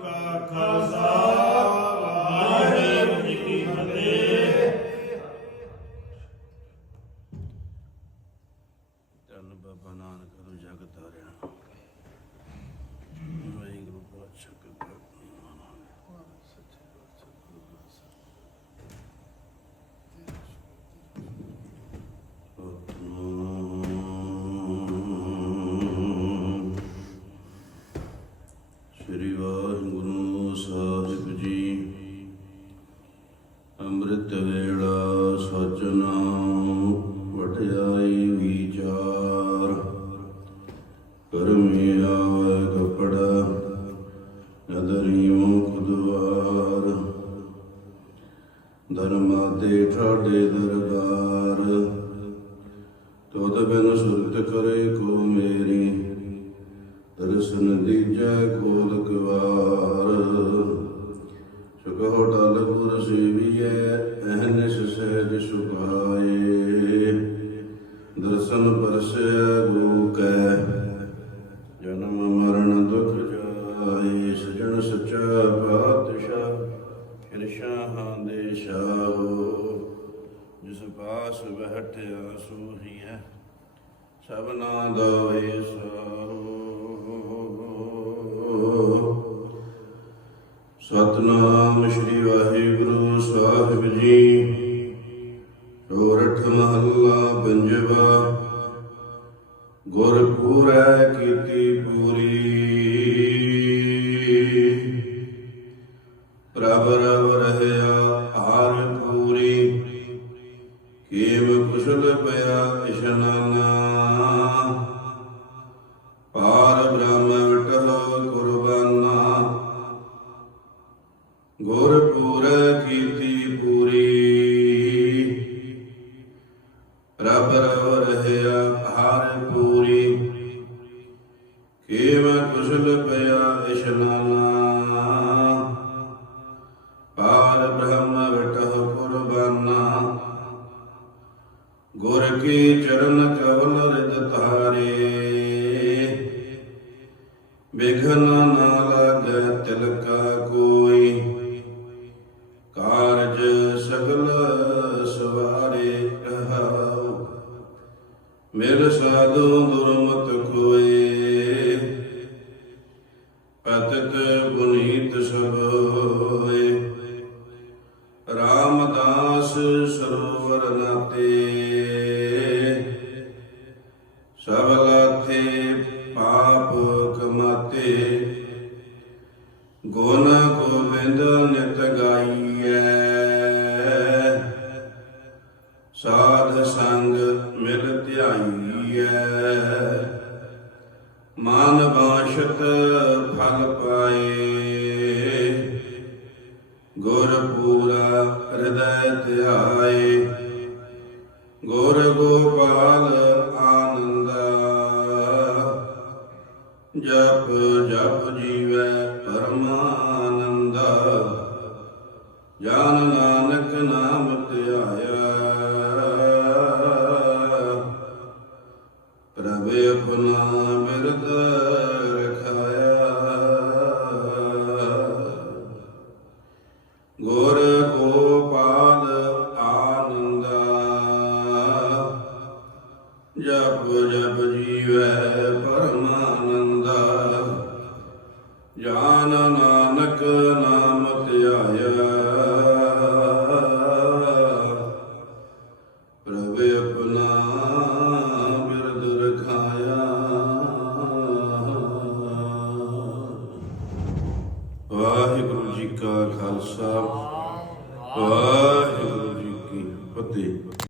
Papa. ਕਰਮੀ ਕਪੜਾ ਨਦਰੀ ਮੁਖ ਧਰਮਾ ਦੇ ਠਾਡੇ ਦਰਬਾਰ ਤੋਤ ਬਿਨ ਸੁਰਤ ਕਰੇ ਕੋ ਮੇਰੀ, ਦਰਸ਼ਨ ਦੀਜੈ ਕੋਲ ਕਵਾਰ। ਜਨਮ ਮਰਨ ਦੁਖ ਜਾਏ, ਸਜਣ ਸੱਚਾ ਪਾਤਸ਼ਾਹ ਇਰਸ਼ਾਹਾਂ ਦੇ ਸ਼ਾਹੋ ਜਿਸ ਪਾਸ ਬਹਿਠਿਆ ਸੋਹੀ ਹੈ ਸਭਨਾ ਦਾ ਵੇਸਾਰੋ ਸਤਨਾਮ ਸ੍ਰੀ ਵਾਹਿਗੁਰੂ ਸਾਹਿਬ ਜੀ ਸੋਰਠ ਮਹੱਲਾ ਪੰਜਵਾ ਗੁਰ ਪੂਰੈ ਕੀਤੀ ਪੂਰੀ। ਪ੍ਰਭ ਰਵ ਰਹਿਆ ਆਰ ਪੂਰੀ। ਕੀਮ ਕੁਸ਼ਲ ਪਿਆ ਇਸ਼ਨਾਨਾ। ਪਾਰ ਬ੍ਰਹਮ ਵਿਟਹ ਕੁਰਬਾਨਾ। ਗੁਰ ਪੂਰੈ ਕੀਤੀ ਪੂਰੀ। ਰਬ ਰਵ ਰਹਿਆ ਕੀ ਚਰਨ ਕਵਲ ਰਿਦ ਧਾਰੇ। ਵਿਘਨ ਨਾ ਲਾਗੈ ਤਿਲਕਾ ਕੋਈ ਸਭ ਲਾਥੇ ਪਾਪ ਕਮਾਤੇ ਗੁਣ ਗੋਬਿੰਦ ਨਿਤ ਗਾਈਐ। ਸਾਧ ਸੰਗ ਮਿਲ ਧਿਆਈਐ। ਮਨ ਬਾਸ਼ਤ ਫਲ ਪਾਏ। ਗੁਰ ਪੂਰਾ ਹਿਰਦੈ ਧਿਆਏ। ਗੁਰ ਗੋਪਾਲ ਜਪ ਜਪ ਜੀਵੈ ਪਰਮਾਨੰਦਾ। ਜਾਨ ਨਾਨਕ ਨਾਮ ਧਿਆਇਆ ਗਿਆਨ ਨਾਨਕ ਨਾਮ ਧਿਆਇਆ। ਪ੍ਰਭ ਆਪਣਾ ਬਿਰਦ ਰਖਾਇਆ। ਵਾਹਿਗੁਰੂ ਜੀ ਕਾ ਖਾਲਸਾ। ਵਾਹਿਗੁਰੂ ਜੀ ਕੀ ਫਤਿਹ।